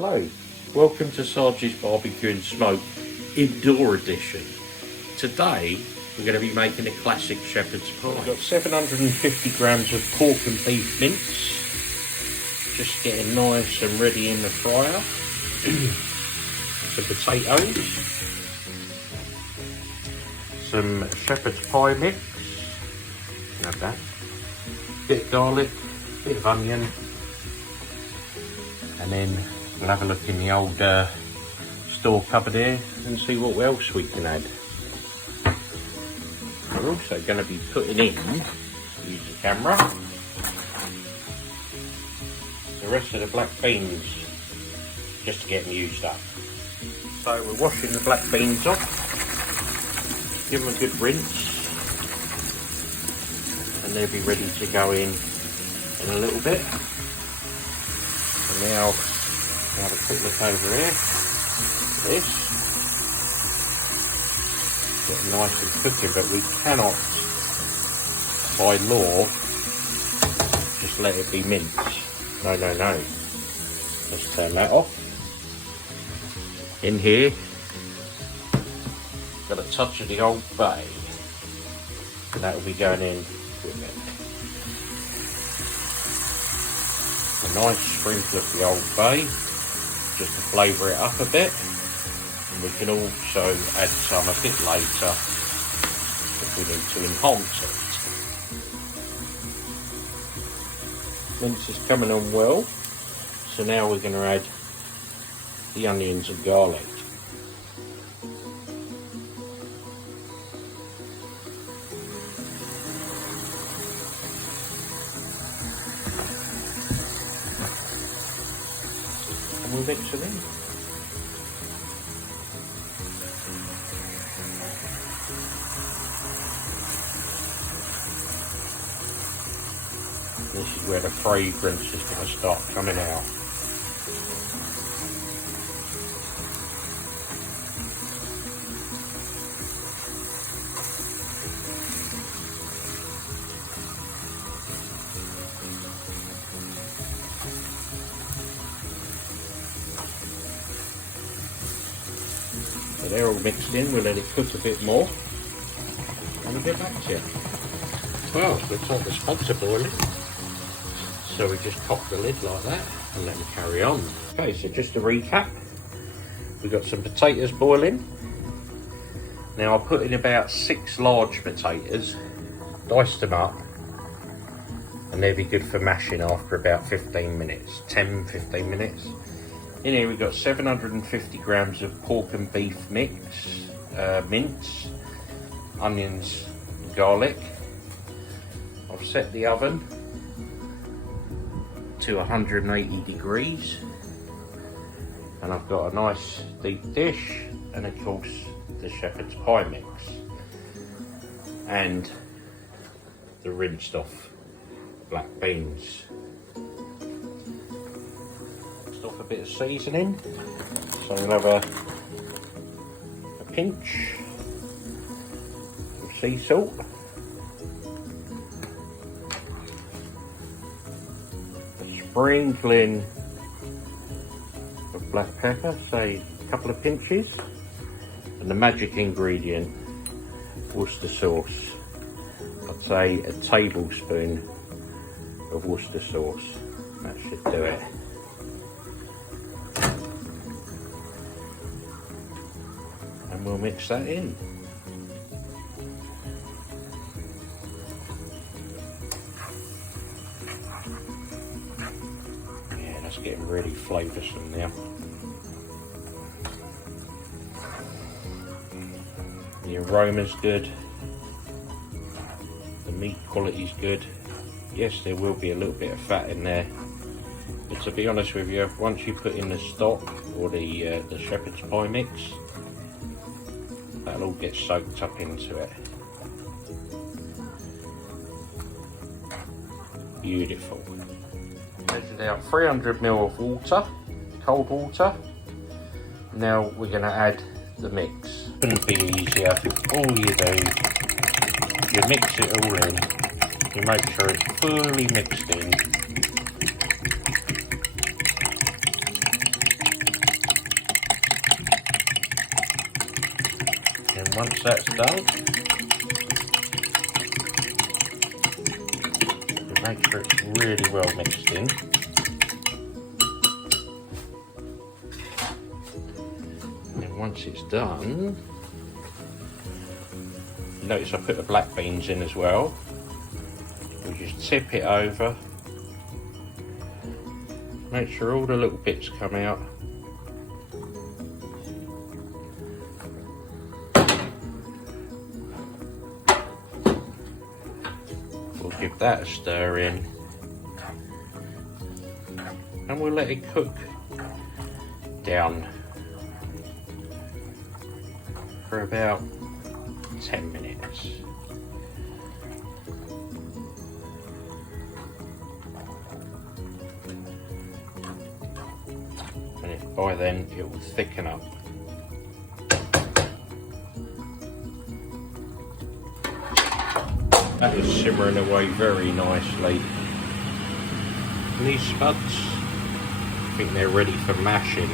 Hello, welcome to Sarge's Barbecue and Smoke Indoor Edition. Today we're going to be making a classic shepherd's pie. We've got 750 grams of pork and beef mince, just getting nice and ready in the fryer. Some potatoes, some shepherd's pie mix, have that, bit of garlic, bit of onion, and then we'll have a look in the old store cupboard here and see what else we can add. We're also going to be putting in, use the camera, the rest of the black beans just to get them used up. So we're washing the black beans off, give them a good rinse, and they'll be ready to go in a little bit. And now I'll have a quick look over here. This getting nice and cooking, but we cannot, by law, just let it be minced. No. Let's turn that off. In here, got a touch of the Old Bay, and that will be going in with it. A nice sprinkle of the Old Bay, just to flavour it up a bit. And we can also add some a bit later if we need to enhance it. Mince is coming on well, so now we're going to add the onions and garlic. And we'll mix them in. This is where the fragrance is going to start coming out. So they're all mixed in, we'll let it cook a bit more and we'll get back to you. Well, looks like the spuds are boiling. So we just pop the lid like that and let them carry on. Okay, so just to recap, we've got some potatoes boiling. Now I'll put in about 6 large potatoes, diced them up, and they'll be good for mashing after about 15 minutes, 10-15 minutes. In here we've got 750 grams of pork and beef mix, mince, onions, and garlic. I've set the oven to 180 degrees, and I've got a nice deep dish, and of course the shepherd's pie mix and the rinsed off black beans. Off a bit of seasoning, so we'll have a pinch of sea salt, a sprinkling of black pepper, say a couple of pinches, and the magic ingredient, Worcester sauce. I'd say a tablespoon of Worcester sauce. That should do it. And we'll mix that in. Yeah, that's getting really flavoursome now. The aroma's good. The meat quality's good. Yes, there will be a little bit of fat in there. But to be honest with you, once you put in the stock or the shepherd's pie mix, that'll all get soaked up into it. Beautiful. Measured out 300 ml of water, cold water. Now we're going to add the mix. Couldn't be easier. All you do, you mix it all in, you make sure it's fully mixed in, Once that's done, make sure it's really well mixed in. And once it's done, notice I put the black beans in as well. We just tip it over. Make sure all the little bits come out. We'll give that a stir in. And we'll let it cook down for about 10 minutes. And if by then it will thicken up. That is simmering away very nicely. And these spuds, I think they're ready for mashing.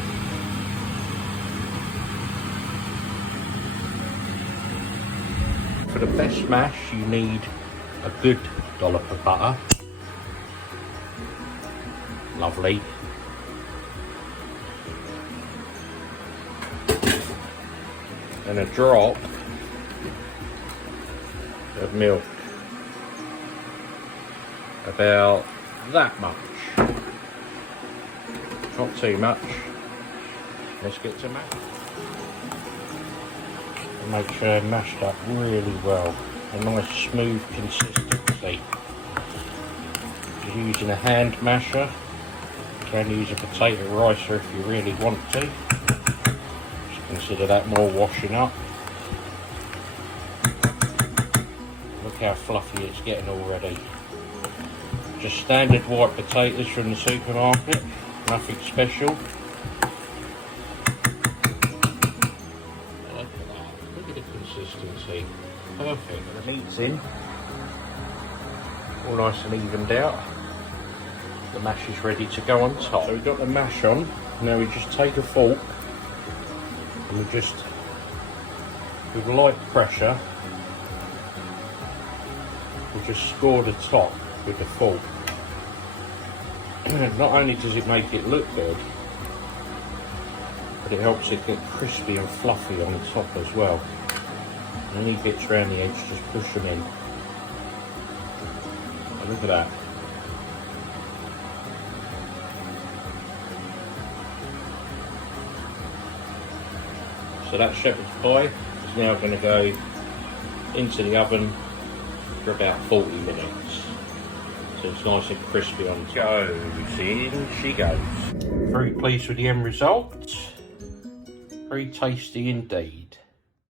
For the best mash, you need a good dollop of butter. Lovely. And a drop of milk. About that much. Not too much. Let's get to mash. And make sure they're mashed up really well. A nice smooth consistency. Just using a hand masher. You can use a potato ricer if you really want to. Just consider that more washing up. Look how fluffy it's getting already. Just standard white potatoes from the supermarket, nothing special. Look at that, look at the consistency, perfect. The meat's in, all nice and evened out. The mash is ready to go on top. So we've got the mash on, now we just take a fork and we just, with light pressure, we just score the top with the fork. Not only does it make it look good, but it helps it get crispy and fluffy on the top as well. And any bits around the edge, just push them in. And look at that. So that shepherd's pie is now going to go into the oven for about 40 minutes. So it's nice and crispy on top. Goes in she goes. Very pleased with the end result. Very tasty indeed.